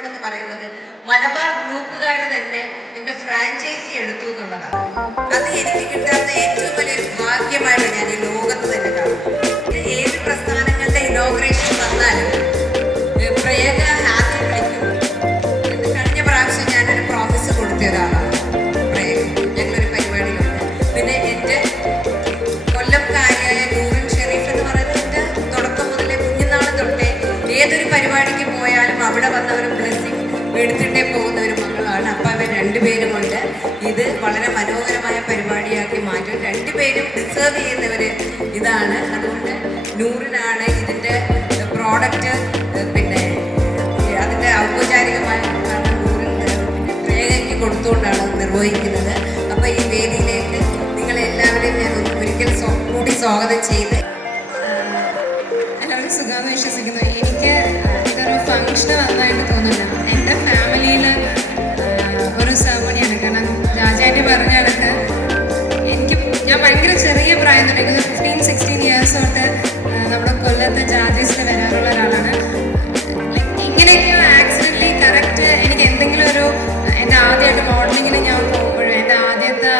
എന്ന് പറയുന്നത് മലബാർ ഗ്രൂപ്പുകാർ തന്നെ എന്റെ ഫ്രാഞ്ചൈസി എടുത്തു എന്നുള്ളതാണ്. അത് എനിക്ക് കിട്ടാത്ത ഏറ്റവും വലിയൊരു ഭാഗ്യമായിട്ട് ഞാൻ ഈ ലോകത്ത് തന്നെ കാണുന്നു ഏത് പ്രസ്ഥാനങ്ങളുടെ ഇനോഗ്രേഷൻ വന്നാലും പ്രേക ആദ്യം വിളിക്കും. കഴിഞ്ഞ പ്രാവശ്യം ഞാനൊരു പ്രോമിസ് കൊടുത്ത പിന്നെ എന്ന് തുടക്കം കുഞ്ഞുനാൾ ഏതൊരു പരിപാടിക്ക് അവിടെ വന്നവർ ബ്ലെസ്സിങ് എടുത്തിട്ടേ പോകുന്ന ഒരു മകളാണ്. അപ്പം അവർ രണ്ടുപേരുമുണ്ട്. ഇത് വളരെ മനോഹരമായ പരിപാടിയാക്കി മാറ്റും. രണ്ടുപേരും ഡിസേർവ് ചെയ്യുന്നവർ ഇതാണ്. അതുകൊണ്ട് നൂറിനാണ് ഇതിന്റെ പ്രോഡക്റ്റ് പിന്നെ അതിന്റെ ഔപചാരികമായ പ്രേരയ്ക്ക് കൊടുത്തുകൊണ്ടാണ് നിർവഹിക്കുന്നത്. അപ്പോൾ ഈ വേദിയിലേക്ക് നിങ്ങളെല്ലാവരെയും ഞാൻ ഒരിക്കൽ കൂടി സ്വാഗതം ചെയ്ത്. എല്ലാവരും സുഖമെന്ന് വിശ്വസിക്കുന്നു. എനിക്ക് ഫങ്ഷന് വന്നതായിട്ട് തോന്നുന്നില്ല. എന്റെ ഫാമിലിയിൽ ഒരു സെറമണിയാണ് കാരണം രാജാന്റെ പറഞ്ഞ കണക്ക് എനിക്ക് ഞാൻ ഭയങ്കര ചെറിയ പ്രായം തുടങ്ങി ഫിഫ്റ്റീൻ സിക്സ്റ്റീൻ ഇയേഴ്സ് തൊട്ട് നമ്മുടെ കൊല്ലത്ത് ജാജീസിൽ വരാറുള്ള ഒരാളാണ്. ഇങ്ങനെയൊക്കെ ആക്സിഡന്റലി കറക്റ്റ് എനിക്ക് എന്തെങ്കിലും ഒരു എന്റെ ആദ്യമായിട്ട് മോഡലിങ്ങിന് ഞാൻ പോകുമ്പോഴും എന്റെ ആദ്യത്തെ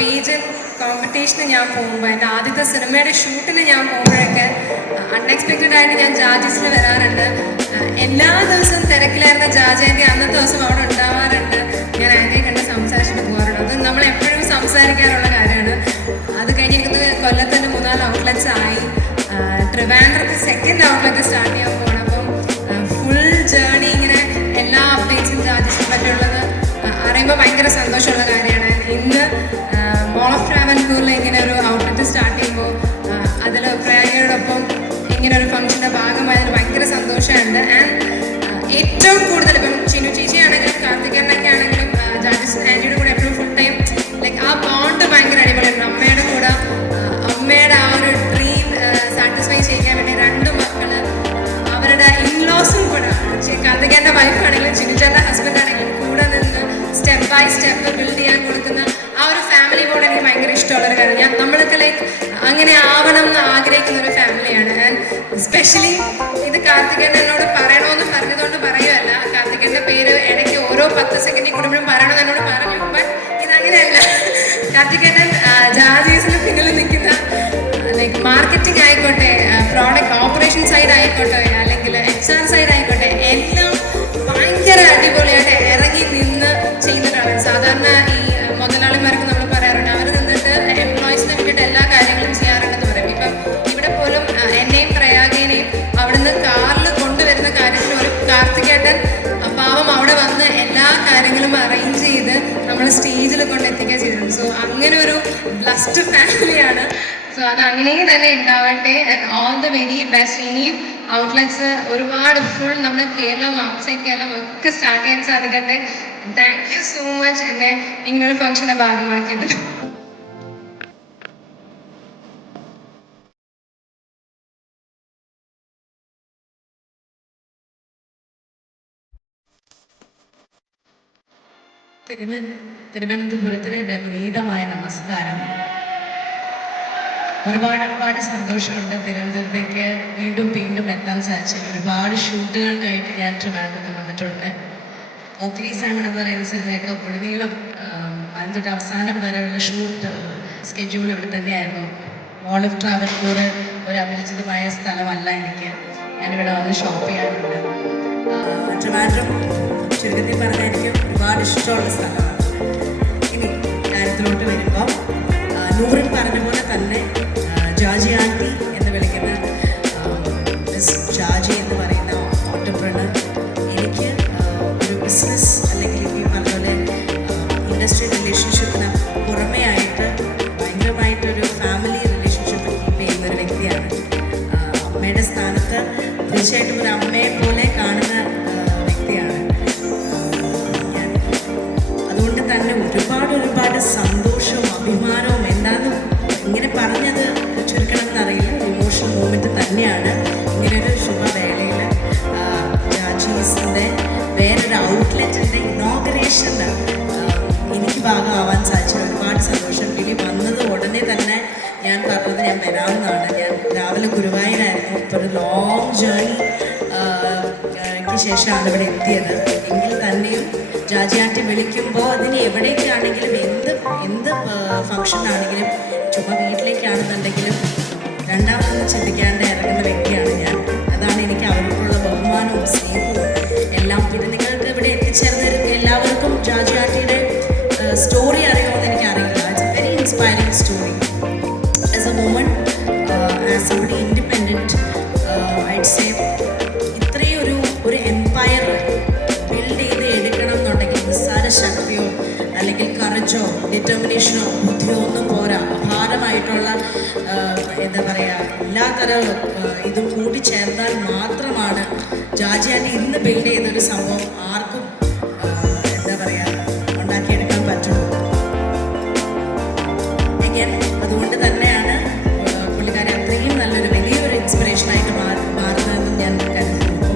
പേജ് കോമ്പറ്റീഷന് ഞാൻ പോകുമ്പോൾ എന്റെ ആദ്യത്തെ സിനിമയുടെ ഷൂട്ടിന് ഞാൻ പോകുമ്പോഴൊക്കെ അൺഎക്സ്പെക്റ്റഡ് ആയിട്ട് ഞാൻ ജാജസിൽ വരാറുണ്ട്. എല്ലാ ദിവസവും തിരക്കിലായിരുന്ന ജാജേന്റെ അന്നത്തെ ദിവസം അവിടെ ഉണ്ടാവാറുണ്ട്. ഞാൻ ആന്റിയെ കണ്ട് സംസാരിച്ചിട്ട് പോകാറുണ്ട്. അത് നമ്മൾ എപ്പോഴും സംസാരിക്കാറുള്ള കാര്യമാണ്. അത് കഴിഞ്ഞ് കൊല്ലത്തിന്റെ മൂന്നാൽ ഔട്ട്ലെറ്റ്സ് ആയി. ട്രിവാൻഡ്രത്ത് സെക്കൻഡ് ഔട്ട്ലെറ്റ് സ്റ്റാർട്ട് ചെയ്യാൻ പോകണം അപ്പം ഫുൾ ജേർണി ഇങ്ങനെ എല്ലാ അപ്ഡേറ്റ്സും ജാജസിനെ പറ്റിയുള്ളത് അറിയുമ്പോൾ ഭയങ്കര സന്തോഷമുള്ള കാര്യമാണ്. ഇന്ന് മോൾ ഓഫ് സന്തോഷമുണ്ട് ആൻഡ് ഏറ്റവും കൂടുതൽ പത്ത് സെക്കൻഡിൽ കൂടുമ്പോഴും പറയണം എന്നോട് പറഞ്ഞു. ബട്ട് ഇതങ്ങനെയല്ല. കാർത്തികേട്ടൻ ജാജീസിന് പിന്നിൽ നിൽക്കുന്ന ലൈക്ക് മാർക്കറ്റിംഗ് ആയിക്കോട്ടെ പ്രോഡക്റ്റ് ഓപ്പറേഷൻ സൈഡ് ആയിക്കോട്ടെ അല്ലെങ്കിൽ എച്ച് ആർ സൈഡ് ആയിക്കോട്ടെ എല്ലാം ഭയങ്കര അടിപൊളിയായിട്ട് ഇറങ്ങി നിന്ന് ചെയ്യുന്നതാണ്. സാധാരണ ഈ മുതലാളിമാർക്ക് നമ്മൾ നമ്മൾ സ്റ്റേജിൽ കൊണ്ട് ചെയ്തിട്ടുണ്ട്. സോ അങ്ങനെ ഒരു ബ്ലസ്ഡ് ഫാമിലിയാണ് സോ അത് അങ്ങനെ തന്നെ ഉണ്ടാവട്ടെ. ഓൾ ദ വെരി ബെസ്റ്റ് ഇനിയും ഔട്ട്ലെറ്റ്സ് ഒരുപാട് ഫുൾ നമ്മുടെ കേരളം ഔട്ട്സൈഡ് കേരളം ഒക്കെ സ്റ്റാർട്ട് ചെയ്യാൻ സാധിക്കട്ടെ. താങ്ക് യു സോ മച്ച് എന്നെ നിങ്ങളുടെ ഫംഗ്ഷനെ ഭാഗമാക്കിയത് തിരുവ തിരുവനന്തപുരത്തിന് എന്റെ വിനീതമായ നമസ്കാരം. ഒരുപാട് ഒരുപാട് സന്തോഷമുണ്ട് തിരുവനന്തപുരത്തേക്ക് വീണ്ടും വീണ്ടും എത്താൻ സാധിച്ചത് ഒരുപാട് ഷൂട്ടുകൾക്കായിട്ട് ഞാൻ ട്രിവാൻഡ്രത്ത് വന്നിട്ടുണ്ട്. ഓഫീസാണ് എന്ന് പറയുന്ന സിനിമയൊക്കെ ഉടനീളം അതിന്റെ അവസാനം വരെയുള്ള ഷൂട്ട് സ്കെഡ്യൂൾ ഇവിടെ തന്നെയായിരുന്നു. മോൾ ഓഫ് ട്രാവൽകൂർ ഒരു അപരിചിതമായ സ്ഥലമല്ല എനിക്ക്. ഞാനിവിടെ വന്ന് ഷോപ്പ് ചെയ്യാറുണ്ട്. ട്രിവാൻഡ്രം ചുരുക്കത്തിൽ പറഞ്ഞാൽ ഇഷ്ടമുള്ള സ്ഥലമാണ്. ഇനി കാര്യത്തിലോട്ട് വരുമ്പോൾ നൂറിൻ പറഞ്ഞ പോലെ തന്നെ ജാജി ആന്റി എന്ന് വിളിക്കുന്ന മിസ് ജാജി എന്ന് പറയുന്ന ഓട്ടപ്രണർ എനിക്ക് ഒരു ബിസിനസ് അല്ലെങ്കിൽ ഈ പറഞ്ഞ പോലെ ഇൻഡസ്ട്രി റിലേഷൻഷിപ്പിന് പുറമേ ആയിട്ട് ഭയങ്കരമായിട്ടൊരു ഫാമിലി റിലേഷൻഷിപ്പ് കീപ്പ് ചെയ്യുന്ന ഒരു വ്യക്തിയാണ്. അമ്മയുടെ സ്ഥാനത്ത് തീർച്ചയായിട്ടും ഒരു അമ്മയെ പോലെ ഇങ്ങനൊരു ശുഭവേളയിൽ രാജീവ്സിന്റെ വേറൊരു ഔട്ട്ലെറ്റിന്റെ ഇനോഗ്രേഷന് എനിക്ക് ഭാഗമാവാൻ സാധിച്ചു. ഒരുപാട് സന്തോഷം. വിളി വന്നത് ഉടനെ തന്നെ ഞാൻ പറഞ്ഞത് ഞാൻ വരാമെന്നാണ് ഞാൻ രാവിലെ ഗുരുവായൂരായിരുന്നു. ഇപ്പോൾ ഒരു ലോങ് ജേർണി ക്ക് ശേഷമാണ് ഇവിടെ എത്തിയത്. എങ്കിൽ തന്നെയും ജാജിയാട്ടി വിളിക്കുമ്പോൾ അതിന് എവിടേക്കാണെങ്കിലും എന്ത് എന്ത് ഫങ്ഷൻ ആണെങ്കിലും ചുമ്മാ വീട്ടിലേക്കാണെന്നുണ്ടെങ്കിലും രണ്ടാമതൊന്നും ചിന്തിക്കാണ്ട് ഇറങ്ങുന്ന വ്യക്തിയാണ് എത്തിച്ചേർന്ന എല്ലാവർക്കും ജാജിയാറ്റിയുടെ സ്റ്റോറി അറിയുമെന്ന് എനിക്കറിയില്ല. It's a very inspiring story as a woman as somebody independent I'd say ഇത്രയും ഒരു ഒരു എംപയർ ബിൽഡ് ചെയ്ത് എടുക്കണം എന്നുണ്ടെങ്കിൽ നിസ്സാര ശക്തിയോ അല്ലെങ്കിൽ കറജോ ഡിറ്റർമിനേഷനോ ബുദ്ധിയോ ഒന്നും പോരാ. അപാരമായിട്ടുള്ള ആ, എന്താ പറയുക എല്ലാത്തരം ഇതും കൂട്ടിച്ചേർന്നാൽ മാത്രമാണ് ജാജിയാൻ ഇന്ന് ബിൽഡ് ചെയ്തൊരു അതുകൊണ്ട് തന്നെയാണ് പുള്ളിക്കാരൻ പുള്ളിക്കാരി അത്രയും നല്ലൊരു വലിയൊരു ഇൻസ്പിറേഷനായിട്ട് മാറി മാറുന്നതെന്നും ഞാൻ കരുതുന്നു.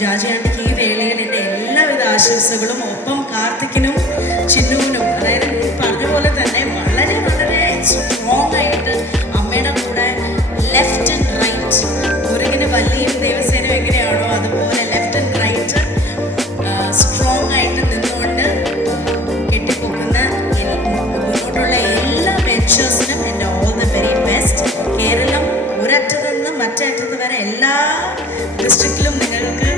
ജാജിയാണ്ടിക്ക് ഈ വേളയിൽ എന്റെ എല്ലാവിധ ആശംസകളും ഒപ്പം കാർത്തിക്കിനും ചിന്നുവിനും ഡിസ്ട്രിക്റ്റിലും നിങ്ങൾക്ക്